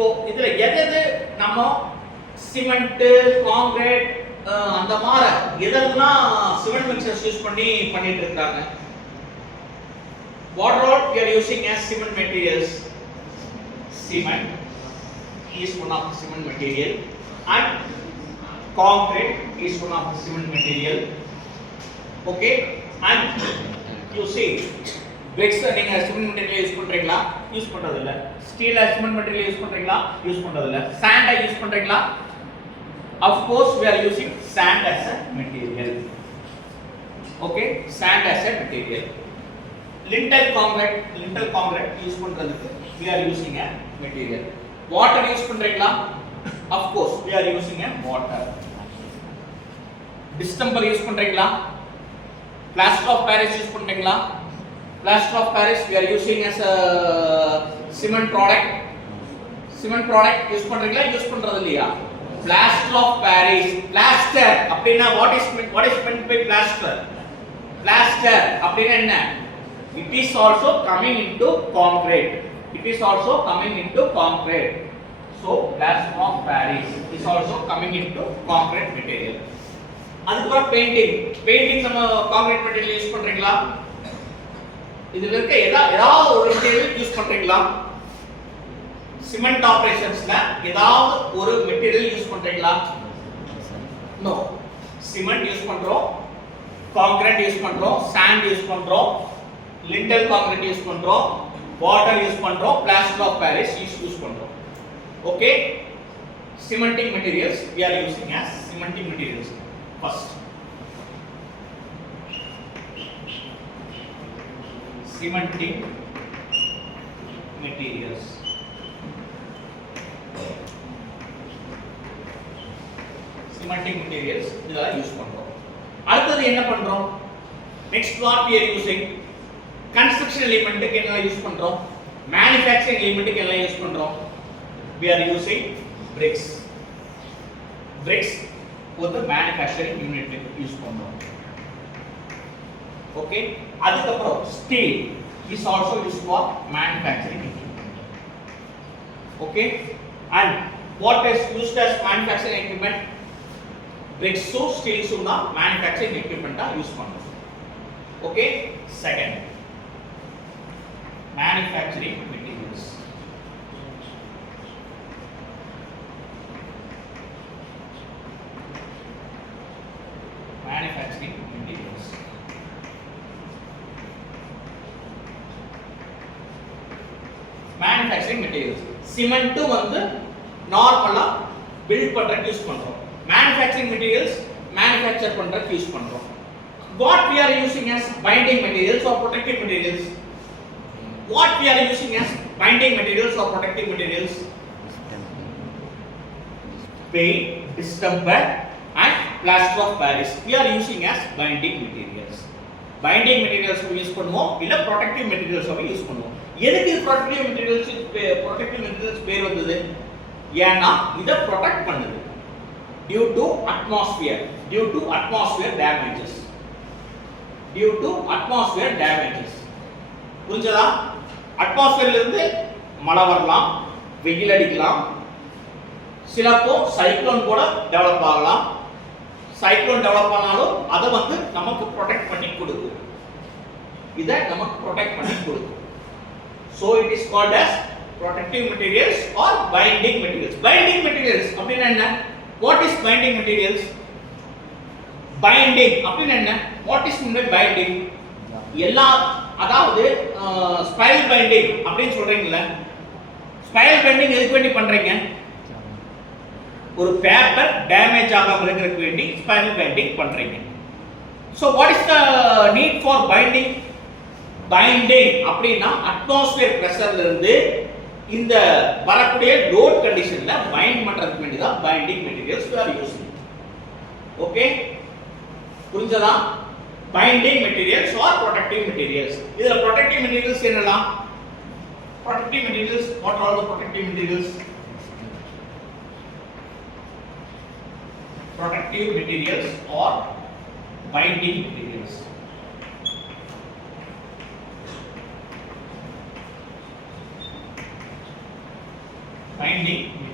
இப்போ இதுல எது நம்ம சிமெண்ட் கான்கிரீட் அந்த மாதிரி இதெல்லாம் சிமெண்ட் மிக்சர்ஸ் யூஸ் பண்ணிட்டு இருக்காங்க. What all we are using as cement materials? Cement is one of the cement material and concrete is one of the cement material. Okay, and you see bricks நீங்க cement material use பண்றீங்களா? யூஸ் பண்றது இல்ல. Steel cement material use பண்றீங்களா? யூஸ் பண்றது இல்ல. Sand use பண்றீங்களா? Of course we are using sand as a material. Okay, sand as a material. Lintel concrete use பண்றதுக்கு we are using a material. Water use பண்றீங்களா? Of course we are using a water. Distemper use பண்றீங்களா? Plaster of Paris use பண்றீங்களா? Plaster of Paris we are using as a cement product. Cement product use பண்றீங்களா? யூஸ் பண்றது இல்லையா? Plaster of Paris, plaster அப்படினா what is meant by plaster? Plaster அப்படினா என்ன? It is also coming into concrete. It is also coming into concrete. So plaster of Paris is also coming into concrete material. அதுக்கப்புறம் பெயிண்டிங் நம்ம concrete material use பண்றீங்களா? இதுல இருக்க ஏதாவது ஒரு material use பண்றீங்களா? சிமெண்ட் ஆபரேஷன்ஸ்ல ஏதாவது ஒரு மெட்டீரியல் யூஸ் பண்றீங்களா? நோ. சிமெண்ட் யூஸ் பண்றோம், கான்கிரீட் யூஸ் பண்றோம், சாண்ட் யூஸ் பண்றோம், lintel concrete யூஸ் பண்றோம், water யூஸ் பண்றோம், plaster of Paris யூஸ் பண்றோம். Okay, cementing materials we are using as cementing materials first. Cementing materials. Cementing materials இதெல்லாம் யூஸ் பண்றோம். அடுத்து என்ன பண்றோம்? Next what we are using? Construction element க்கு என்ன யூஸ் பண்றோம்? Manufacturing element க்கு என்ன யூஸ் பண்றோம்? We are using bricks. Bricks for the manufacturing unit use பண்றோம். Okay, அதுக்கப்புறம் steel is also used for manufacturing equipment. Okay, and what is used as manufacturing equipment? Bricks so steel so na manufacturing equipment use பண்றோம். Okay, second manufacturing materials. Manufacturing materials. Manufacturing materials. Cement வந்து நார்மலா பில்ட் பண்றதுக்கு யூஸ் பண்றோம். Manufacturing materials manufacture பண்றதுக்கு யூஸ் பண்றோம். What we are using as binding materials or protective materials? What we are using as binding materials or protective materials? Paint, distemper and plaster of Paris we are using as binding materials. Binding materials use பண்ணுவோம் இல்ல protective materials use பண்ணுவோம். எதுக்கு protective materials பேர் வந்தது? ஏன்னா இத protect பண்ணுது due to atmosphere damages. Due to atmosphere damages. புரிஞ்சதா? அட்மாஸ்பியர்ல இருந்து மழை வரலாம், வெயில் அடிக்கலாம், சிலப்போ சைக்ளோன் கூட டெவலப் ஆகலாம். சைக்ளோன் டெவலப் ஆனாலும் அதை வந்து நமக்கு ப்ரொடெக்ட் பண்ணி கொடுக்கும். இதை நமக்கு ப்ரொடெக்ட் பண்ணி கொடுக்கும். So it is called as protective materials or binding materials. Binding materials அப்படினா என்ன? What is binding materials? Binding அப்படினா என்ன? What is meant by binding? எல்லா அதாவது ஸ்பைரல் பைண்டிங் அப்படினு சொல்றீங்கல்ல, ஸ்பைரல் பைண்டிங் எதுக்கு வேண்டி பண்றீங்க? ஒரு பேப்பர் டேமேஜ் ஆகாம இருக்கிறதுக்கு வேண்டி ஸ்பைரல் பைண்டிங் பண்றீங்க. So what is the need for binding? Binding அப்படினா அட்மாஸ்பியர் பிரஷர்ல இருந்து இந்த வரக்கூடிய லோட் கண்டிஷன்ல பைண்ட் பண்றதுக்கு வேண்டி தான் binding materials we are using. Okay, புரிஞ்சதா? Binding materials or protective materials. இதுல protective materials என்னலாம்? Protective materials, what are all the protective materials? Protective materials or binding materials. binding